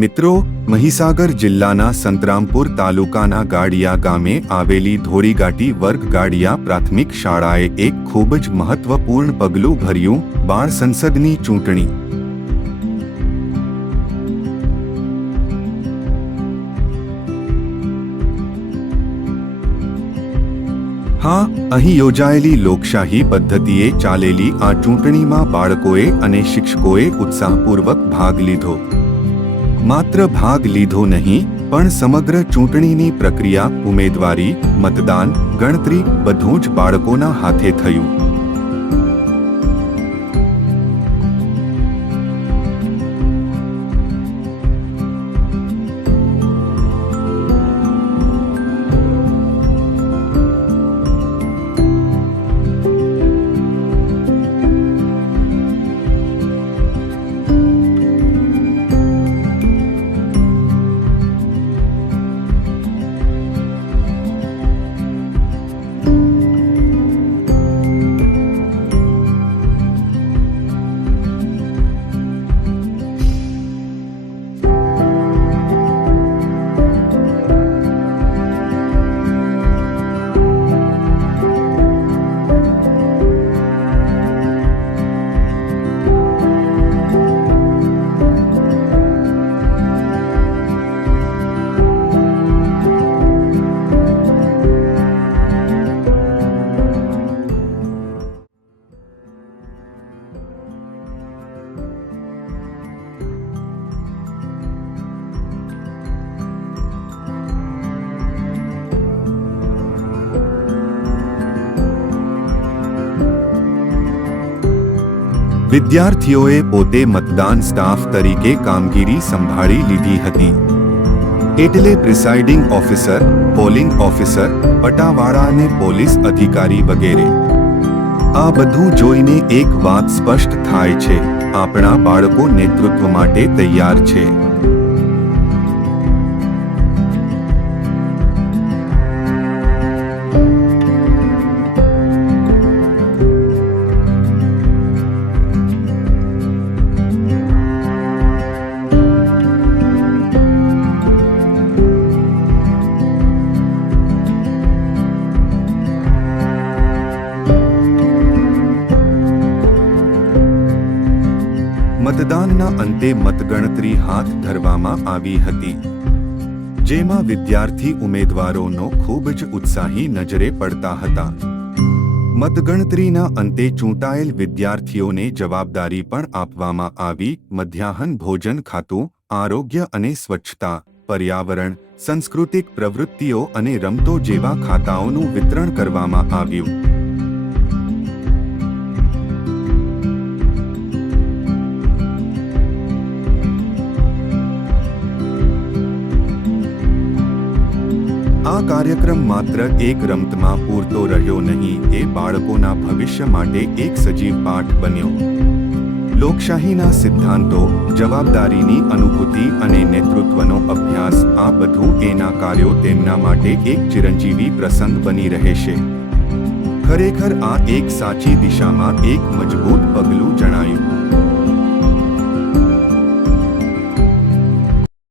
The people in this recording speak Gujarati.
મિત્રો, મહીસાગર જિલ્લાના સંતરામપુર તાલુકાના ગાડિયા ગામે આવેલી ધોળીઘાટી વર્ગ ગાડિયા પ્રાથમિક શાળાએ એક ખૂબ જ મહત્વપૂર્ણ પગલું ભર્યું. બાળ સંસદની ચૂંટણી. હા, અહીં યોજાયેલી લોકશાહી પદ્ધતિએ ચાલેલી આ ચૂંટણીમાં બાળકોએ અને શિક્ષકોએ ઉત્સાહપૂર્વક ભાગ લીધો. માત્ર ભાગ લીધો નહીં, પણ સમગ્ર ચૂંટણીની પ્રક્રિયા, ઉમેદવારી, મતદાન, ગણતરી બધું જ બાળકોના હાથે થયું. વિદ્યાર્થીઓએ પોતે મતદાન સ્ટાફ તરીકે કામગીરી સંભાળી લીધી હતી. એટલે પ્રિસાઇડિંગ ઓફિસર, પોલિંગ ઓફિસર, પટાવાળા અને પોલીસ અધિકારી વગેરે. આ બધું જોઈને એક વાત સ્પષ્ટ થાય છે: આપણા બાળકો નેતૃત્વ માટે તૈયાર છે. મતદાનના અંતે મતગણતરી હાથ ધરવામાં આવી હતી, જેમાં વિદ્યાર્થી ઉમેદવારોનો ખૂબ જ ઉત્સાહી નજરે પડતા હતા. મતગણતરીના અંતે ચૂંટાયેલ વિદ્યાર્થીઓને જવાબદારી પણ આપવામાં આવી. મધ્યાહન ભોજન ખાતું, આરોગ્ય અને સ્વચ્છતા, પર્યાવરણ, સાંસ્કૃતિક પ્રવૃત્તિઓ અને રમતો જેવા ખાતાઓનું વિતરણ કરવામાં આવ્યું. આ કાર્યક્રમ માત્ર એક રમતમાં પૂરતો રહ્યો નહીં, એ બાળકોના ભવિષ્ય માટે એક સજીવ પાઠ બન્યો. લોકશાહીના સિદ્ધાંતો, જવાબદારીની અનુભૂતિ અને નેતૃત્વનો અભ્યાસ, આ બધું એના કાર્યો તેમના માટે એક ચિરંજીવી પ્રસંગ બની રહેશે. ખરેખર આ એક સાચી દિશામાં એક મજબૂત પગલું જણાયું.